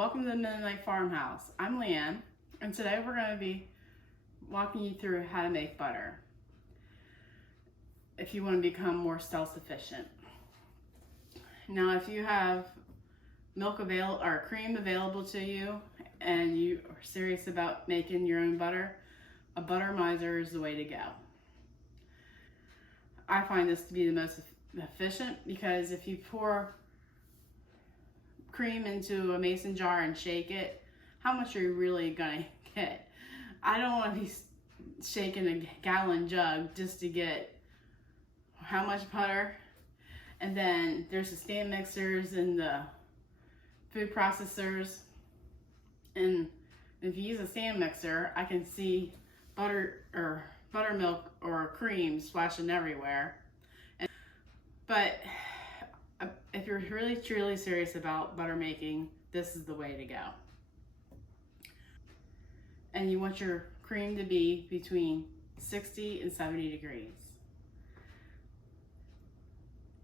welcome to the Mennonite Farmhouse. I'm Leanne, and today we're going to be walking you through how to make butter if you want to become more self-sufficient. Now, if you have cream available to you and you are serious about making your own butter, a Buttermeister is the way to go. I find this to be the most efficient because if you pour cream into a mason jar and shake it, how much are you really gonna get? I don't want to be shaking a gallon jug just to get how much butter. And then there's the stand mixers and the food processors, and if you use a stand mixer, I can see buttermilk or cream splashing everywhere. But if you're really truly serious about butter making, this is the way to go. And you want your cream to be between 60 and 70 degrees.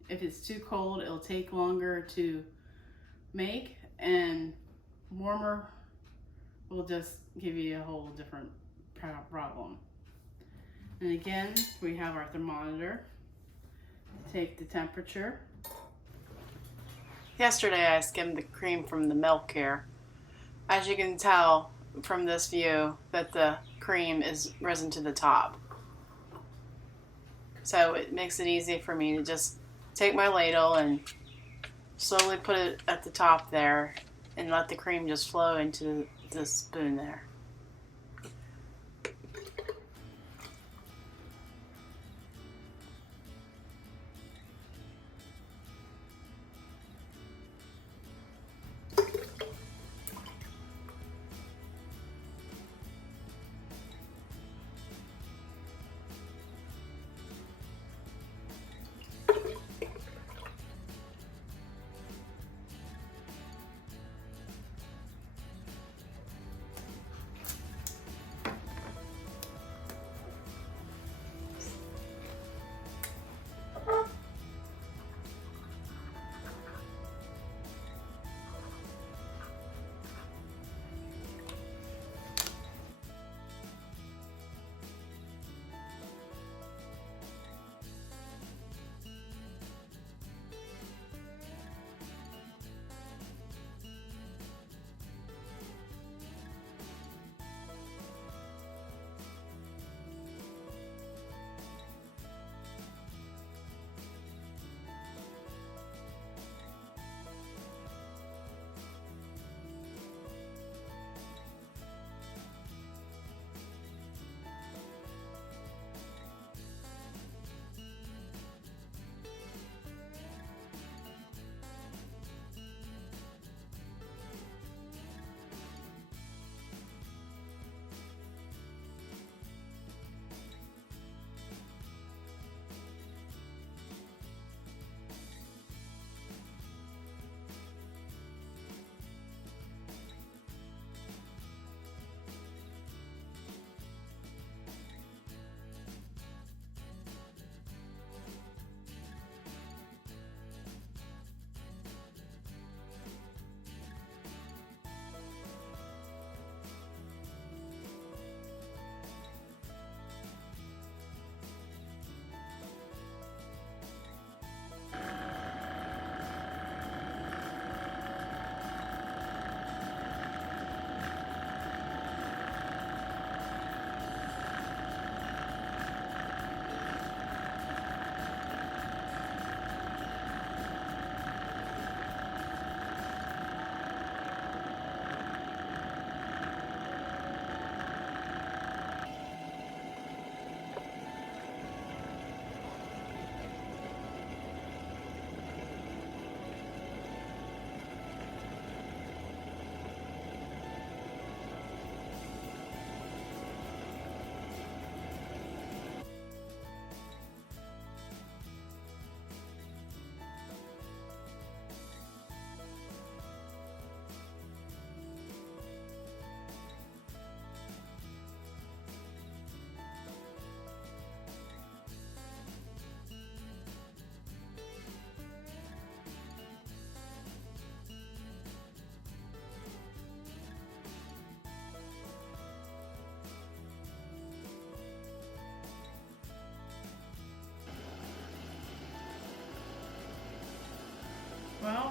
If it's too cold, it'll take longer to make, and warmer will just give you a whole different problem. And again, we have our thermometer. Take the temperature. Yesterday I skimmed the cream from the milk here. As you can tell from this view that the cream is risen to the top. So it makes it easy for me to just take my ladle and slowly put it at the top there and let the cream just flow into the spoon there.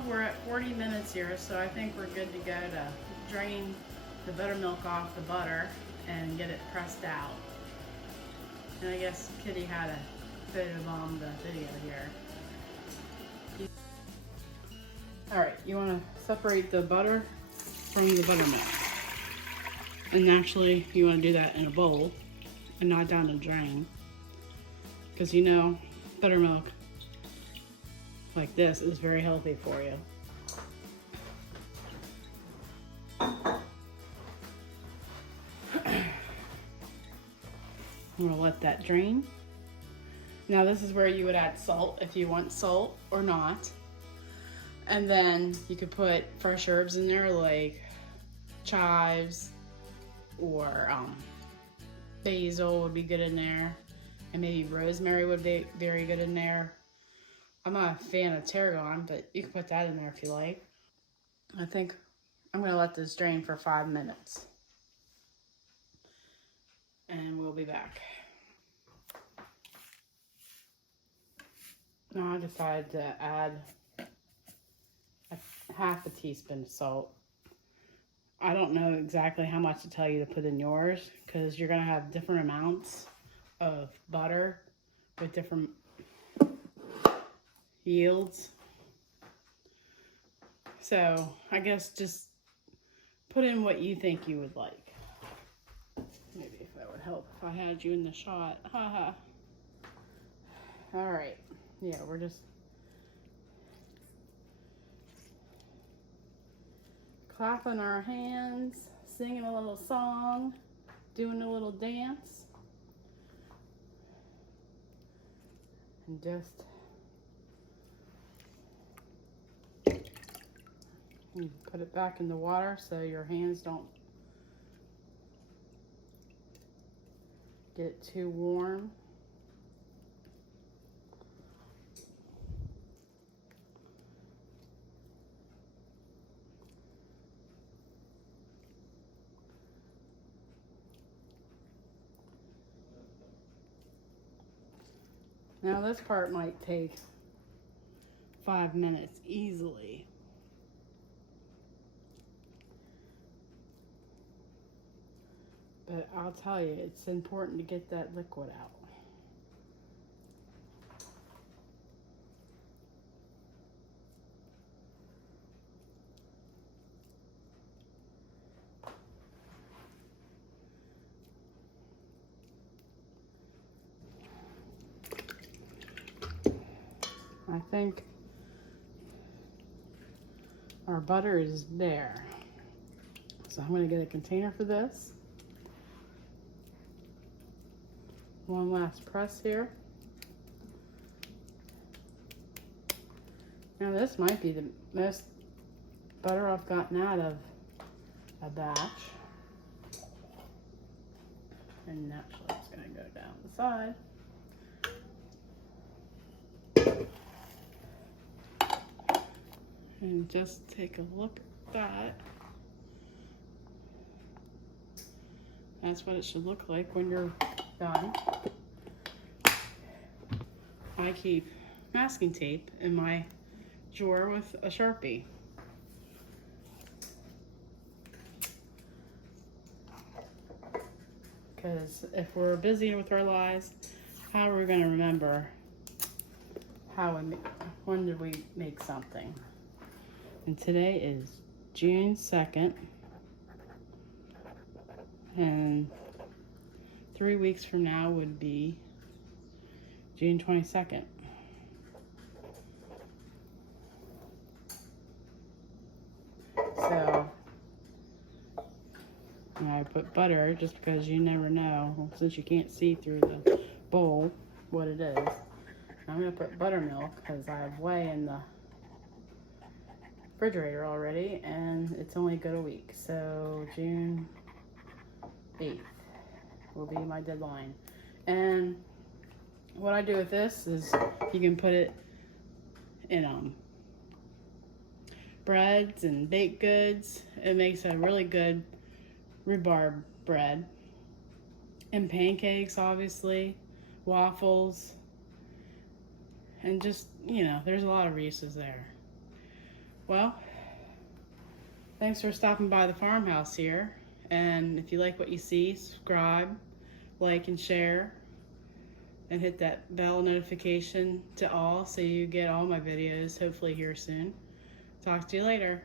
we're at 40 minutes here, so I think we're good to go to drain the buttermilk off the butter and get it pressed out. And I guess Kitty had a photobomb the video here. Alright, you want to separate the butter from the buttermilk. And actually, you want to do that in a bowl and not down the drain. Because you know, buttermilk like this is very healthy for you. I'm gonna let that drain. Now this is where you would add salt if you want salt or not. And then you could put fresh herbs in there like chives or basil would be good in there. And maybe rosemary would be very good in there. I'm not a fan of tarragon, but you can put that in there if you like. I think I'm gonna let this drain for 5 minutes. And we'll be back. Now I decided to add half a teaspoon of salt. I don't know exactly how much to tell you to put in yours because you're gonna have different amounts of butter with different yields. So I guess just put in what you think you would like. Maybe if that would help if I had you in the shot. Haha. All right. Yeah, we're just clapping our hands, singing a little song, doing a little dance, and just put it back in the water so your hands don't get too warm. Now this part might take 5 minutes easily. But I'll tell you, it's important to get that liquid out. I think our butter is there. So I'm going to get a container for this. One last press here. Now this might be the most butter I've gotten out of a batch. And naturally it's going to go down the side. And just take a look at that. That's what it should look like when you're done. I keep masking tape in my drawer with a Sharpie. Because if we're busy with our lives, how are we going to remember when did we make something? And today is June 2nd. And 3 weeks from now would be June 22nd. So, I put butter just because you never know, since you can't see through the bowl what it is. I'm going to put buttermilk because I have whey in the refrigerator already, and it's only good a week. So June 8th will be my deadline. And what I do with this is you can put it in breads and baked goods. It makes a really good rhubarb bread. And pancakes, obviously, waffles, and just, you know, there's a lot of uses there. Well, thanks for stopping by the farmhouse here. And if you like what you see, subscribe, like, and share. And hit that bell notification to all so you get all my videos hopefully here soon. Talk to you later.